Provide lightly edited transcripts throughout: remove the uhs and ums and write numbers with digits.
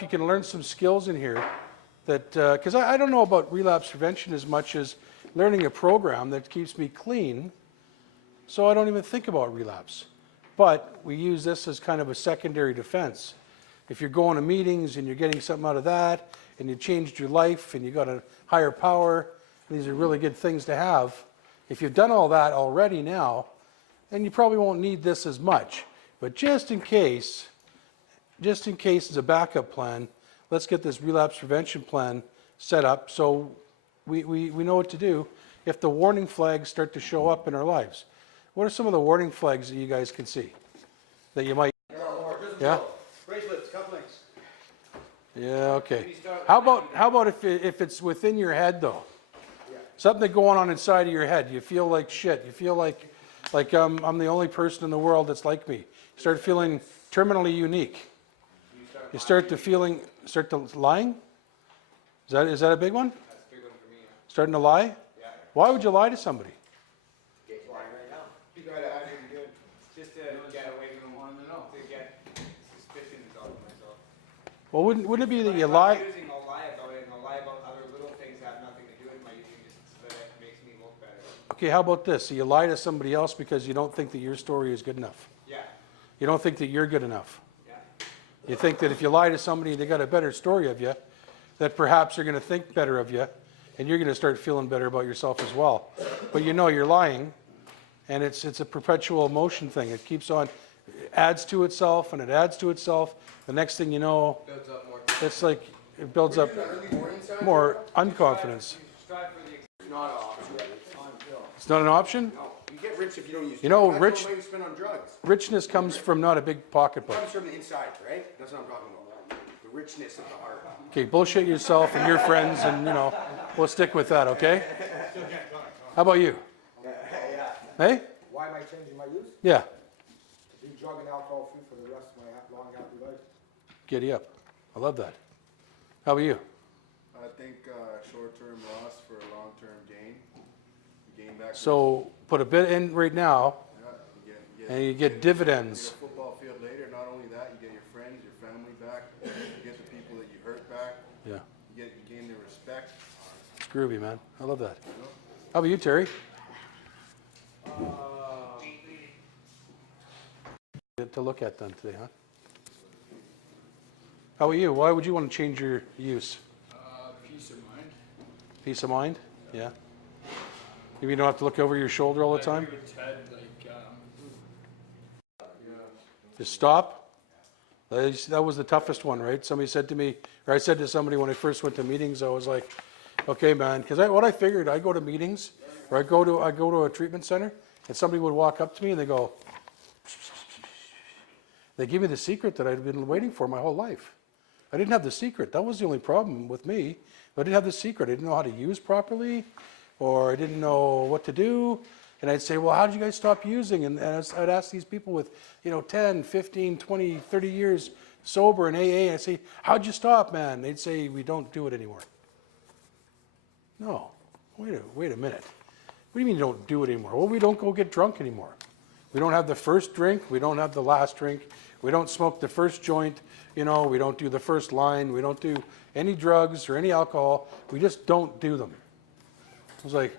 if you can learn some skills in here that, because I don't know about relapse prevention as much as learning a program that keeps me clean, so I don't even think about relapse. But we use this as kind of a secondary defense. If you're going to meetings and you're getting something out of that, and you changed your life and you got a higher power, these are really good things to have. If you've done all that already now, then you probably won't need this as much. But just in case as a backup plan, let's get this relapse prevention plan set up so we know what to do if the warning flags start to show up in our lives. What are some of the warning flags that you guys can see that you might? Yeah. Bracelets, cufflinks. Yeah. Okay. How about if it's within your head though? Yeah. Something going on inside of your head. You feel like shit. You feel like I'm the only person in the world that's like me. You start feeling terminally unique. You start to lying. Is that a big one? That's a big one for me. Yeah. Starting to lie? Yeah. Why would you lie to somebody? Get lying right now. You got to have it good. Just to get away from wanting to know. To get suspicions of myself. Well, wouldn't it be that you If lie? I'm using, I'll lie about it, and I'll lie about other little things that have nothing to do with my using, just so that it makes me look better. Okay, how about this? So you lie to somebody else because you don't think that your story is good enough. Yeah. You don't think that you're good enough. Yeah. You think that if you lie to somebody, they got a better story of you, that perhaps they're going to think better of you, and you're going to start feeling better about yourself as well. But you know you're lying, and it's a perpetual motion thing. It keeps on, it adds to itself, and it adds to itself. The next thing you know, Builds up more. it's like it builds up more unconfidence. Strive for the. It's not an option. It's not an option? No, you get rich if you don't use drugs. You know, That's the way you spend on drugs. richness comes from not a big pocketbook. It comes from the inside, right? That's what I'm talking about. The richness of the heart. Okay, bullshit yourself and your friends, and we'll stick with that, okay? How about you? Hey? Why am I changing my use? Yeah, To be drug and alcohol free for the rest of my long happy life. giddy up. I love that. How about you? I think short-term loss for a long-term gain. You gain back. So put a bit in right now, Yeah, and you get dividends. You get a football field later. Not only that, you get your friends, your family back. You get the people that you hurt back. Yeah, You gain their respect. it's groovy, man. I love that. How about you, Terry? Good to look at then today, huh? How about you? Why would you want to change your use? Peace of mind. Peace of mind? Yeah. Maybe you don't have to look over your shoulder all the time? I agree with Ted, Just stop. That was the toughest one, right? Somebody said to me, or I said to somebody when I first went to meetings, I was like, okay, man, because what I figured, I go to meetings, or I go to a treatment center, and somebody would walk up to me and they go, they give me the secret that I'd been waiting for my whole life. I didn't have the secret. That was the only problem with me. I didn't have the secret. I didn't know how to use properly, or I didn't know what to do. And I'd say, well, how did you guys stop using? And I'd ask these people with, 10, 15, 20, 30 years sober in AA, and I'd say, how'd you stop, man? They'd say, we don't do it anymore. No, wait a minute. What do you mean you don't do it anymore? Well, we don't go get drunk anymore. We don't have the first drink. We don't have the last drink. We don't smoke the first joint. We don't do the first line. We don't do any drugs or any alcohol. We just don't do them. I was like,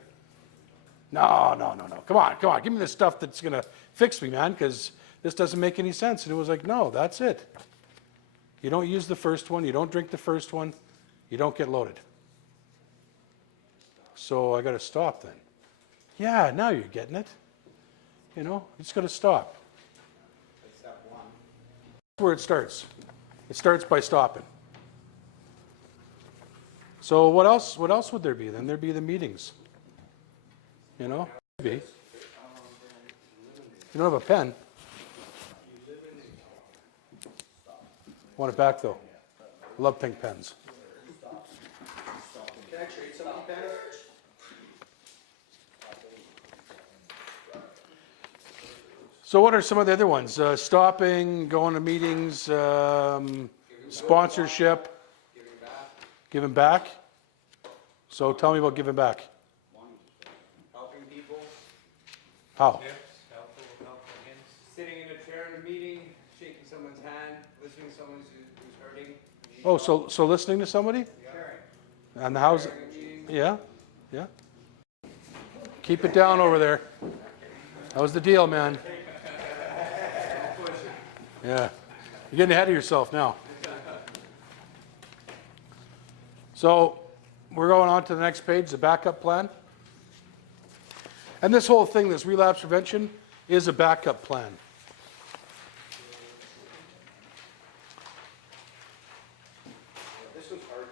no. Come on. Give me the stuff that's going to fix me, man, because this doesn't make any sense. And it was like, no, that's it. You don't use the first one. You don't drink the first one. You don't get loaded. So I got to stop then. Yeah, now you're getting it. You just got to stop. That's step one. That's where it starts. It starts by stopping. So what else would there be? Then there'd be the meetings. Maybe. You don't have a pen. Want it back though. I love pink pens. Can I trade some of the pens? So what are some of the other ones? Stopping, going to meetings, sponsorship, giving back. So tell me about giving back. Helping people. How? Helpful hints. Sitting in a chair in a meeting, shaking someone's hand, listening to someone who's hurting, and Oh, so listening to somebody? And how's, yeah, yeah. Keep it down over there. That was the deal, man. Yeah. You're getting ahead of yourself now. So we're going on to the next page, the backup plan. And this whole thing, this relapse prevention, is a backup plan. This one's hard.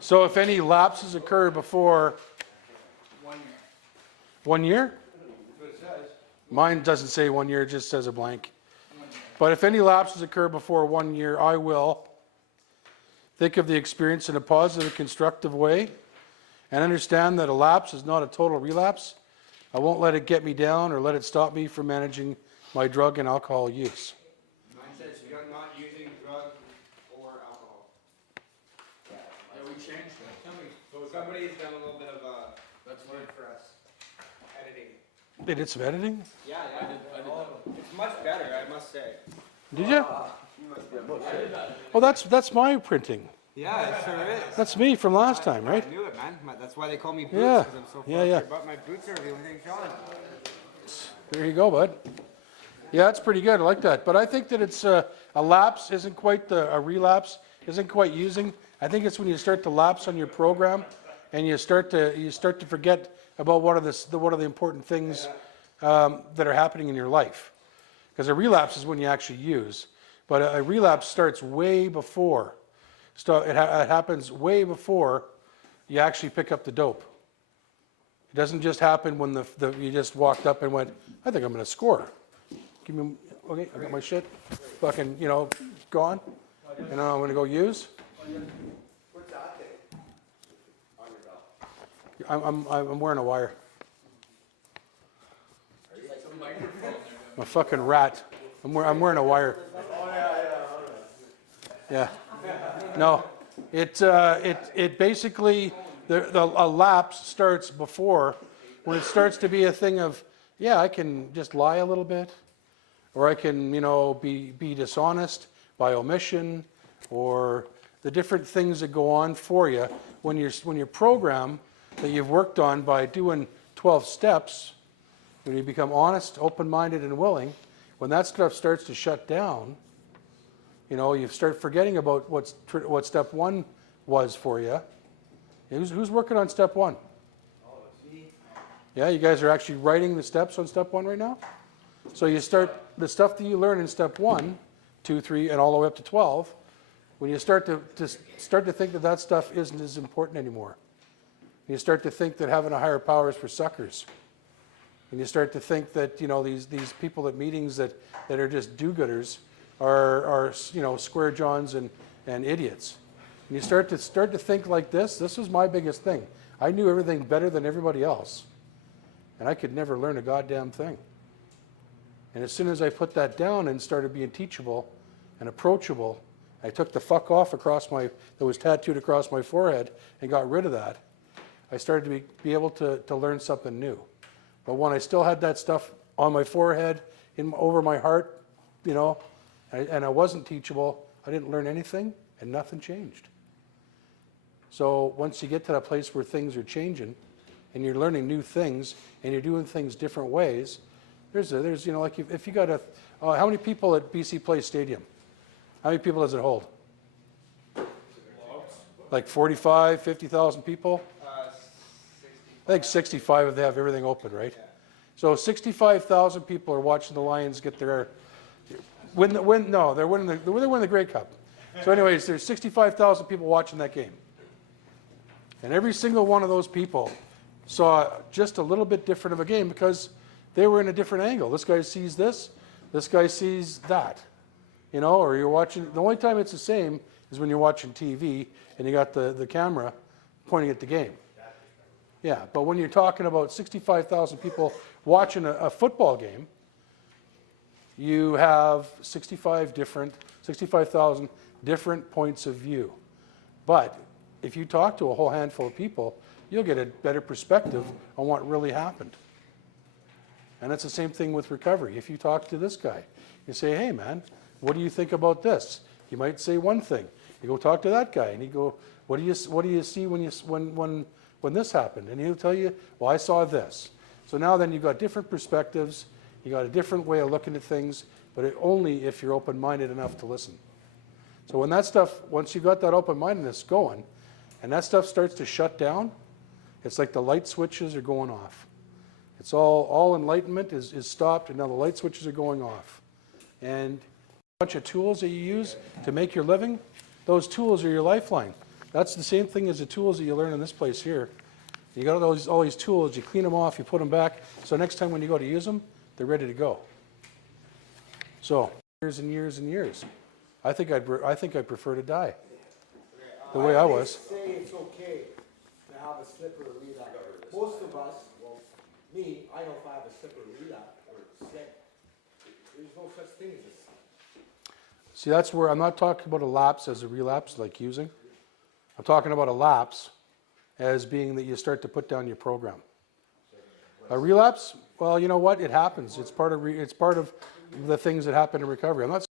So if any lapses occur before 1 year. 1 year, That's what it says. mine doesn't say 1 year, it just says a blank. But if any lapses occur before 1 year, I will think of the experience in a positive, constructive way and understand that a lapse is not a total relapse. I won't let it get me down or let it stop me from managing my drug and alcohol use. Mine says you're not using drug or alcohol. Yeah, we changed that. Tell me. So somebody's done a little bit of That's work right. for us. Editing. They did some editing? Yeah, I did that. It's much better, I must say. Did you? You must be Oh, that's my printing. Yeah, it sure is. That's me from last time, right? I knew it, man. That's why they call me Boots, Yeah. because I'm so Yeah, flustered yeah. about my boots are the only thing showing. There you go, bud. Yeah, that's pretty good. I like that. But I think that it's a lapse isn't quite a relapse, isn't quite using. I think it's when you start to lapse on your program and you start to forget about what are the important things that are happening in your life. Because a relapse is when you actually use. But a relapse starts way before. It happens way before you actually pick up the dope. It doesn't just happen when you just walked up and went, I think I'm going to score. Give me, okay, I got my shit fucking, gone. And now I'm going to go use. What's that thing on your belt? I'm wearing a wire. Some microphone there. I'm a fucking rat. I'm wearing a wire. Yeah. No, it basically, a lapse starts before, when it starts to be a thing of, yeah, I can just lie a little bit, or I can, be dishonest by omission, or the different things that go on for you when your program that you've worked on by doing 12 steps, when you become honest, open-minded, and willing, when that stuff starts to shut down, you start forgetting about what step one was for you. Who's working on step one? Oh, it's me. Yeah, you guys are actually writing the steps on step one right now? So you start the stuff that you learn in step 1, 2, 3, and all the way up to 12. When you start to think that stuff isn't as important anymore. You start to think that having a higher power is for suckers. And you start to think that these people at meetings that are just do-gooders are square johns and idiots. And you start to think like this. This was my biggest thing. I knew everything better than everybody else, and I could never learn a goddamn thing. And as soon as I put that down and started being teachable and approachable, I took the fuck off that was tattooed across my forehead and got rid of that. I started to be able to learn something new. But when I still had that stuff on my forehead, over my heart, and I wasn't teachable, I didn't learn anything, and nothing changed. So once you get to that place where things are changing, and you're learning new things, and you're doing things different ways, there's like if you got how many people at BC Place Stadium? How many people does it hold? Like 45, 50,000 people? 60. I think 65 if they have everything open, right? So 65,000 people are watching the Lions get their they're winning the Grey Cup. So anyways, there's 65,000 people watching that game. And every single one of those people saw just a little bit different of a game because they were in a different angle. This guy sees this guy sees that. Or you're watching, the only time it's the same is when you're watching TV and you got the camera pointing at the game. Yeah, but when you're talking about 65,000 people watching a football game, you have 65,000 different points of view. But if you talk to a whole handful of people, you'll get a better perspective on what really happened. And it's the same thing with recovery. If you talk to this guy, you say, hey man, what do you think about this? He might say one thing. You go talk to that guy, and he go, what do you see when this happened? And he'll tell you, well, I saw this. So now then you've got different perspectives. You got a different way of looking at things, but only if you're open-minded enough to listen. So when that stuff, once you got that open-mindedness going, and that stuff starts to shut down, it's like the light switches are going off. It's all enlightenment is stopped, and now the light switches are going off. And a bunch of tools that you use to make your living, those tools are your lifeline. That's the same thing as the tools that you learn in this place here. You got all these tools, you clean them off, you put them back, so next time when you go to use them, they're ready to go. So, years and years and years. I think I'd prefer to die the way I was. Say it's okay to have a slip or a relapse. Most of us, well, me, I know if I have a slip or a relapse or slip, there's no such thing as a slip. See, that's where I'm not talking about a lapse as a relapse, like using. I'm talking about a lapse as being that you start to put down your program. A relapse, well, you know what? It happens. It's part of the things that happen in recovery. I'm not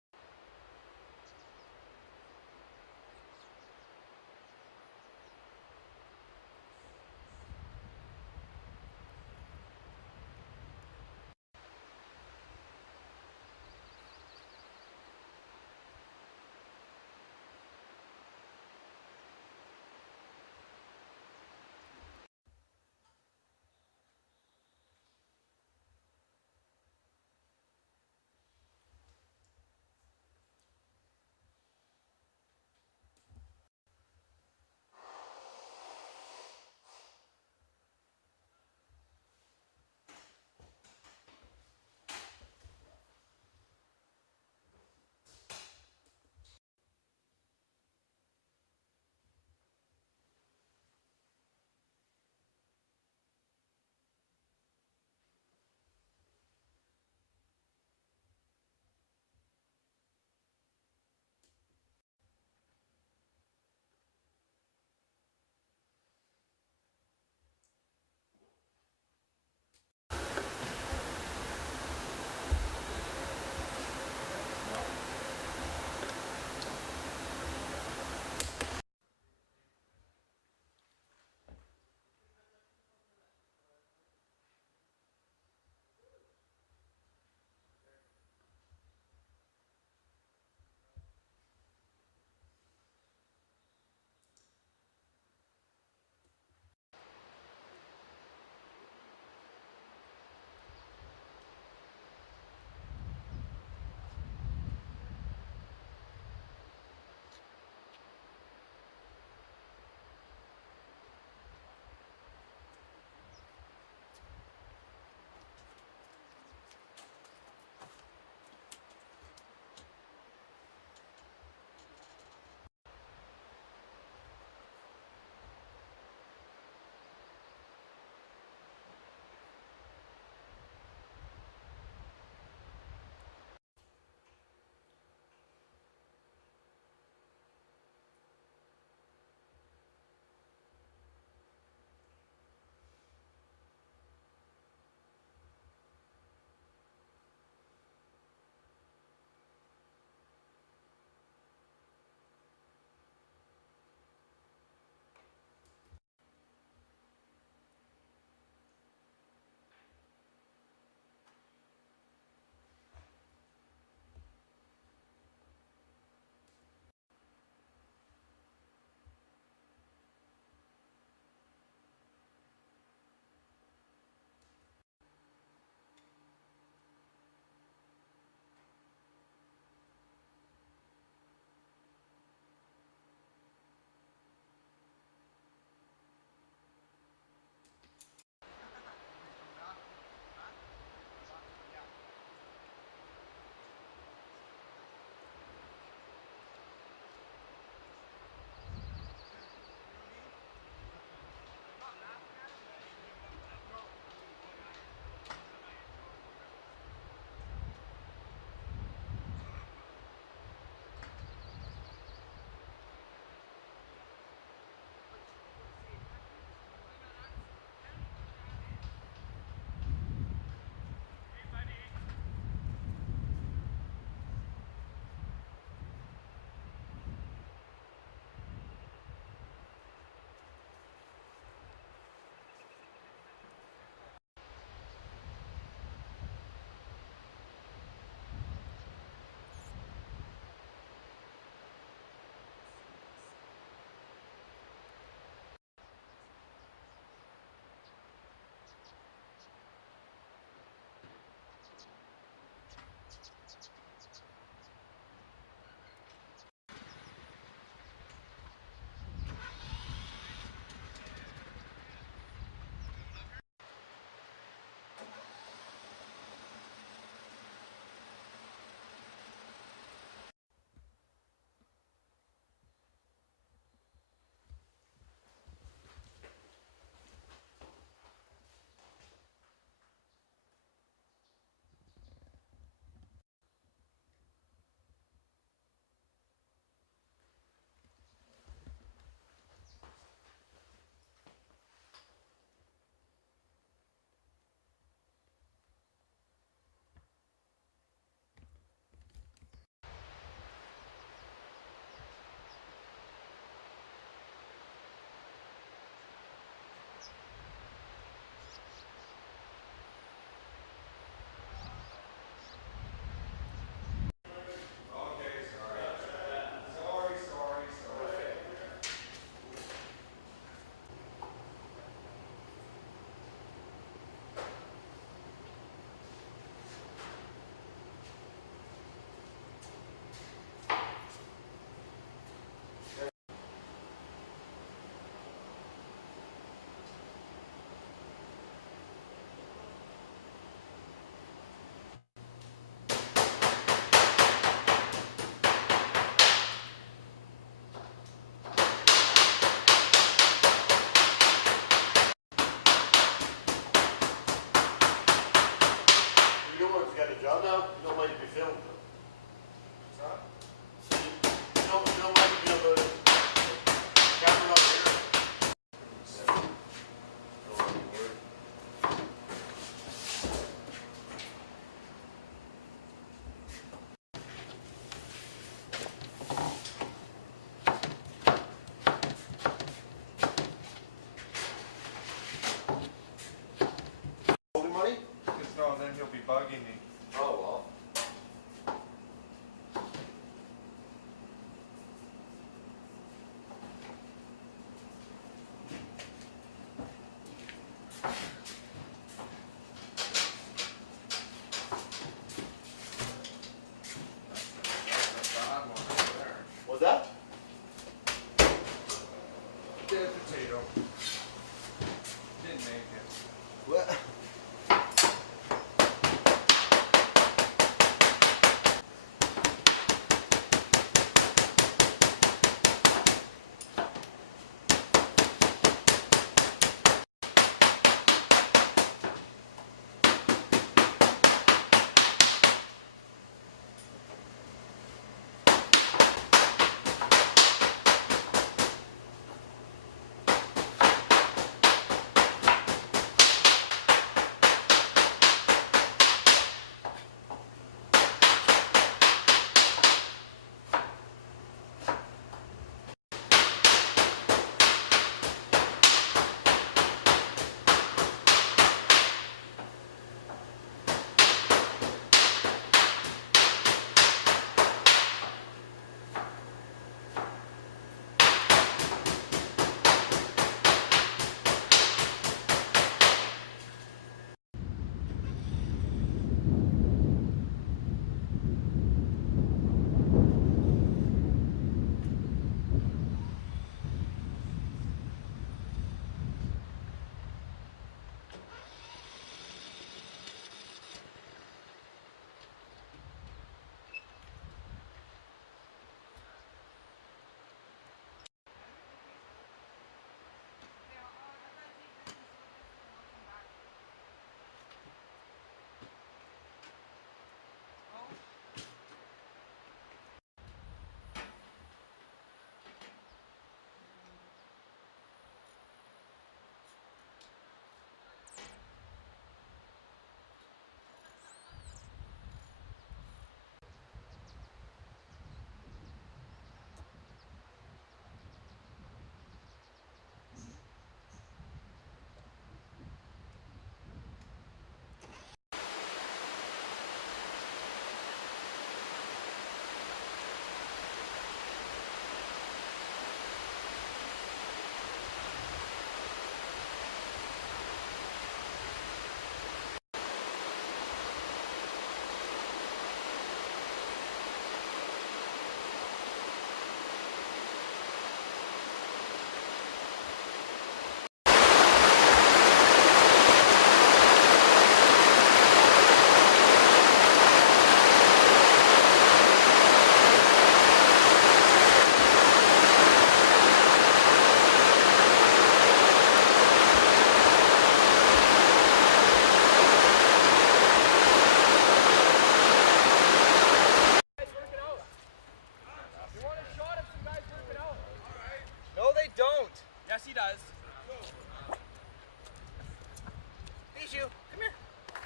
Bijou, come here.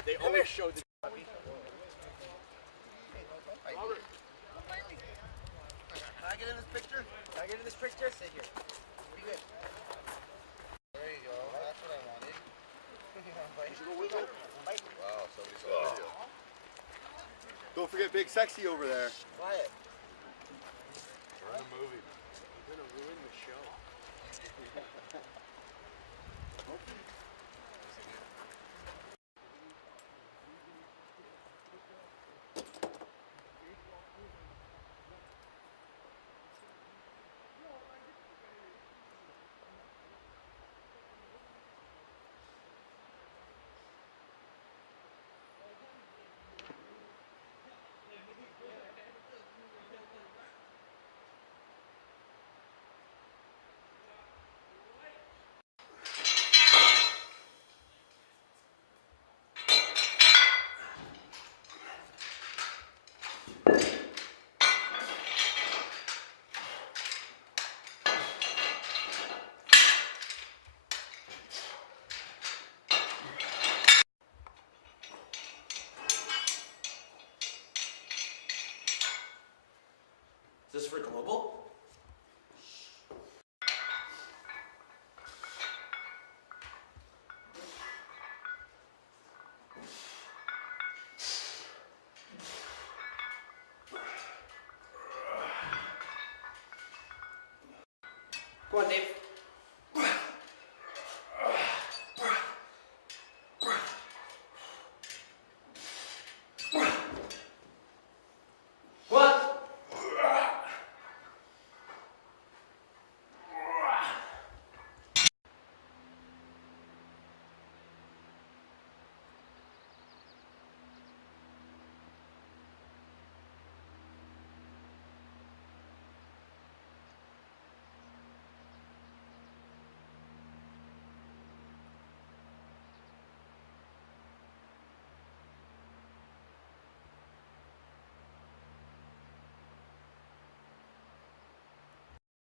They always show the. Robert. Can I get in this picture? Can I get in this picture? Sit here. Be good. There you go. That's what I wanted. Wow, somebody's on video. Don't forget Big Sexy over there. Quiet. We're in a movie. We're gonna ruin the show. Is this for global? Go on, Dave.